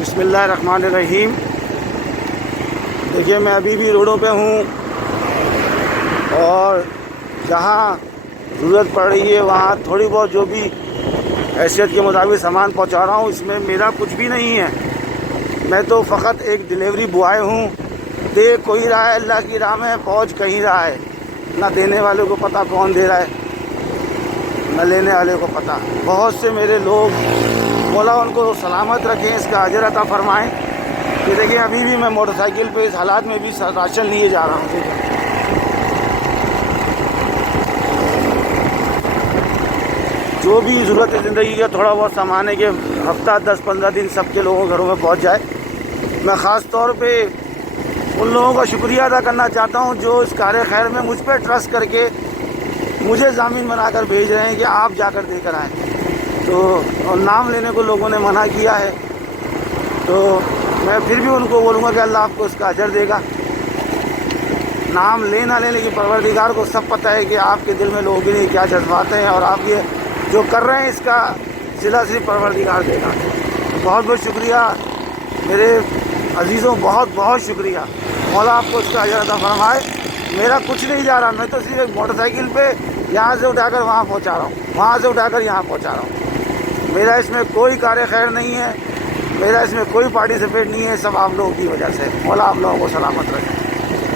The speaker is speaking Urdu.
بسم اللہ الرحمن الرحیم۔ دیکھیے میں ابھی بھی روڈوں پہ ہوں اور جہاں ضرورت پڑ رہی ہے وہاں تھوڑی بہت جو بھی حیثیت کے مطابق سامان پہنچا رہا ہوں۔ اس میں میرا کچھ بھی نہیں ہے، میں تو فقط ایک ڈیلیوری بوائے ہوں۔ دے کوئی رہا ہے، اللہ کی راہ میں پہنچ کہیں رہا ہے، نہ دینے والے کو پتہ کون دے رہا ہے نہ لینے والے کو پتہ۔ بہت سے میرے لوگ، مولا ان کو سلامت رکھیں، اس کا اجر عطا فرمائیں۔ کہ دیکھیں ابھی بھی میں موٹر سائیکل پہ اس حالات میں بھی راشن لیے جا رہا ہوں۔ جو بھی ضرورت ہے زندگی کا تھوڑا بہت سامان ہے کہ ہفتہ 10-15 دن سب کے لوگوں کے گھروں میں پہنچ جائے۔ میں خاص طور پہ ان لوگوں کا شکریہ ادا کرنا چاہتا ہوں جو اس کار خیر میں مجھ پہ ٹرسٹ کر کے مجھے ضامن بنا کر بھیج رہے ہیں کہ آپ جا کر دے کر آئیں۔ تو اور نام لینے کو لوگوں نے منع کیا ہے، تو میں پھر بھی ان کو بولوں گا کہ اللہ آپ کو اس کا اجر دے گا۔ نام لے نہ لے، لیکن پروردگار کو سب پتہ ہے کہ آپ کے دل میں لوگوں کے لیے کیا جذبات ہیں، اور آپ یہ جو کر رہے ہیں اس کا صلہ صرف پروردگار دے گا۔ بہت بہت شکریہ میرے عزیزوں، بہت بہت شکریہ۔ مولا آپ کو اس کا اجر عطا فرمائے۔ میرا کچھ نہیں جا رہا، میں تو صرف ایک موٹر سائیکل پہ یہاں سے اٹھا کر وہاں پہنچا رہا ہوں، وہاں سے اٹھا کر یہاں پہنچا رہا ہوں۔ میرا اس میں کوئی کار خیر نہیں ہے، میرا اس میں کوئی پارٹیسپیٹ نہیں ہے، سب آپ لوگوں کی وجہ سے۔ مولا آپ لوگوں کو سلامت رکھے۔